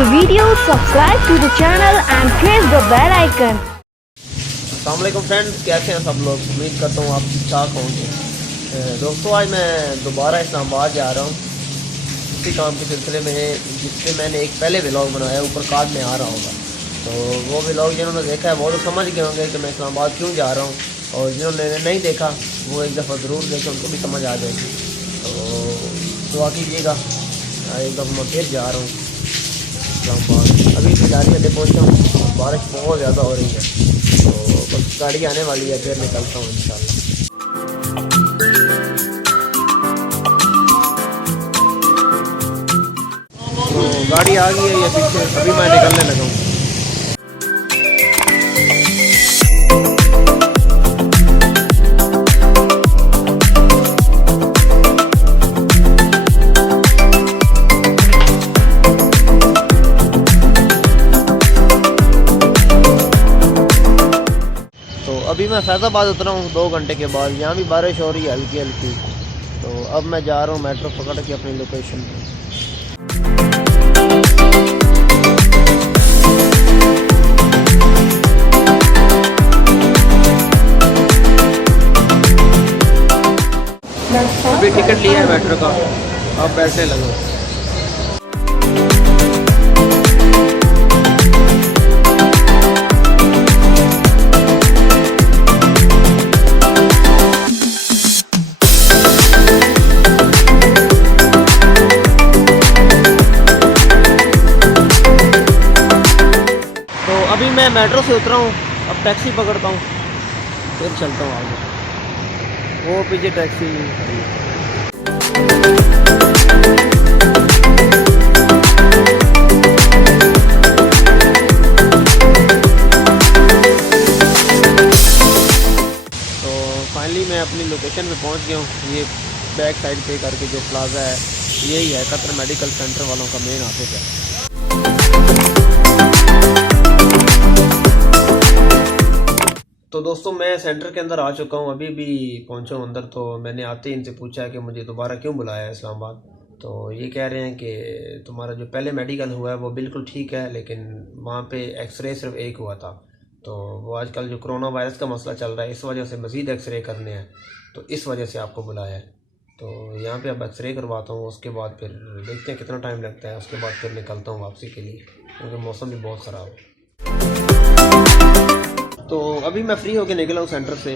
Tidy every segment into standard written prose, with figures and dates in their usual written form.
the video, subscribe to the channel and press the bell icon. अस्सलामुअलैकुम friends, कैसे हैं सब लोग। उम्मीद करता हूँ आप ठीक ठाक होंगे। दोस्तों, आज मैं दोबारा इस्लामाबाद जा रहा हूँ इसी काम के सिलसिले में, जिससे मैंने एक पहले व्लॉग बनाया ऊपर कार्ड में आ रहा होगा। तो वो व्लॉग जिन्होंने देखा है वो तो समझ गए होंगे कि मैं इस्लामाबाद क्यों जा रहा हूँ, और जिन्होंने नहीं देखा वो एक दफ़ा ज़रूर देखें, उनको भी समझ आ जाएगी। तो दुआ कीजिएगा। एक दफ़ा मैं फिर जा रहा हूँ इस्लामाबाद। अभी तिजारी अड्डे पहुँचा हूँ, बारिश बहुत ज़्यादा हो रही है, तो बस गाड़ी आने वाली है, फिर निकलता हूँ इंशाल्लाह। तो गाड़ी आ गई है ये पीछे, अभी मैं निकलने लगा हूँ। अभी मैं फैज़ाबाद उतरा हूँ 2 घंटे के बाद। यहाँ भी बारिश हो रही है हल्की हल्की। तो अब मैं जा रहा हूँ मेट्रो पकड़ के अपनी लोकेशन पर। अभी टिकट लिया है मेट्रो का, अब पैसे लगो। अभी मैं मेट्रो से उतरा हूँ, अब टैक्सी पकड़ता हूँ, फिर चलता हूँ आगे। वो पीछे टैक्सी तो फाइनली मैं अपनी लोकेशन पे पहुँच गया हूँ। ये बैक साइड पे करके जो प्लाजा है यही है कतर मेडिकल सेंटर वालों का मेन ऑफिस है। तो दोस्तों, मैं सेंटर के अंदर आ चुका हूँ, अभी भी पहुँचा हूँ अंदर। तो मैंने आते ही इनसे पूछा है कि मुझे दोबारा क्यों बुलाया है इस्लामाबाद। तो ये कह रहे हैं कि तुम्हारा जो पहले मेडिकल हुआ है वो बिल्कुल ठीक है, लेकिन वहाँ पे एक्सरे सिर्फ एक हुआ था। तो वो आजकल जो कोरोना वायरस का मसला चल रहा है, इस वजह से मज़ीद एक्सरे करने हैं, तो इस वजह से आपको बुलाया है। तो यहाँ पे अब एक्सरे करवाता हूँ, उसके बाद फिर देखते हैं कितना टाइम लगता है। उसके बाद फिर निकलता हूँ वापसी के लिए, क्योंकि मौसम भी बहुत ख़राब है। तो अभी मैं फ्री होके निकला हूँ सेंटर से,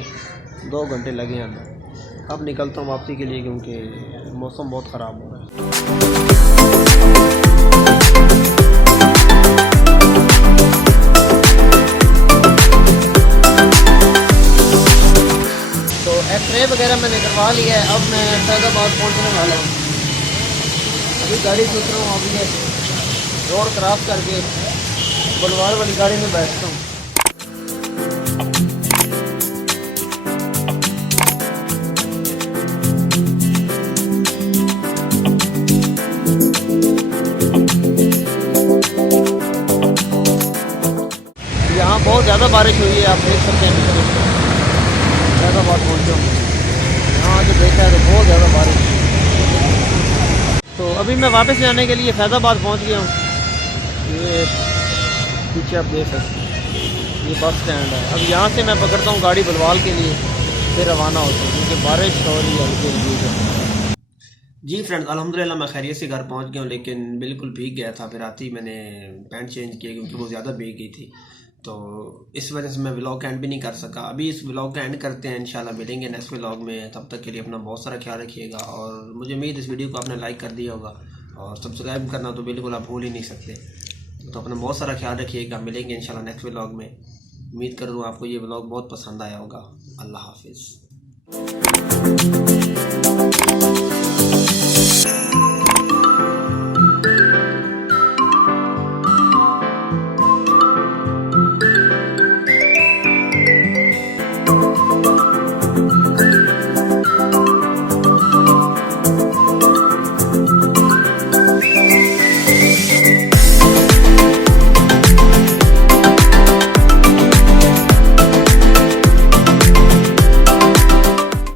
2 घंटे लगे हैं। अब निकलता हूँ वापसी के लिए, क्योंकि मौसम बहुत ख़राब हो रहा है। तो एक्सरे वगैरह मैंने करवा लिया है, अब मैं फैज़ाबाद पहुँचने वाला हूँ। अभी गाड़ी से उतरा हूँ, अभी रोड क्रॉस करके बुलवार वाली गाड़ी में बैठता हूँ। यहाँ बहुत ज़्यादा बारिश हुई है, आप देख सकते हैं। फैज़ाबाद पहुँचा हूँ, यहाँ जो देखा है तो बहुत ज़्यादा बारिश है। तो अभी मैं वापस जाने के लिए फैज़ाबाद पहुँच गया हूँ। ये पीछे आप देख सकते हैं, ये बस स्टैंड है। अब यहाँ से मैं पकड़ता हूँ गाड़ी बलवाल के लिए, फिर रवाना होता हूँ, क्योंकि बारिश हो रही है हल्की हल्की। जी फ्रेंड्स, अल्हम्दुलिल्लाह मैं खैरियत से घर पहुँच गया हूँ, लेकिन बिल्कुल भीग गया था। फिर आती मैंने पैंट चेंज किया, क्योंकि वो ज़्यादा भीग गई थी। तो इस वजह से मैं व्लॉग का एंड भी नहीं कर सका। अभी इस व्लॉग का एंड करते हैं, इंशाल्लाह मिलेंगे नेक्स्ट व्लॉग में। तब तक के लिए अपना बहुत सारा ख्याल रखिएगा, और मुझे उम्मीद इस वीडियो को आपने लाइक कर दिया होगा, और सब्सक्राइब करना तो बिल्कुल आप भूल ही नहीं सकते। तो अपना बहुत सारा ख्याल रखिएगा, मिलेंगे इंशाल्लाह नेक्स्ट व्लॉग में। उम्मीद करूँ आपको ये व्लॉग बहुत पसंद आया होगा। अल्लाह हाफिज़।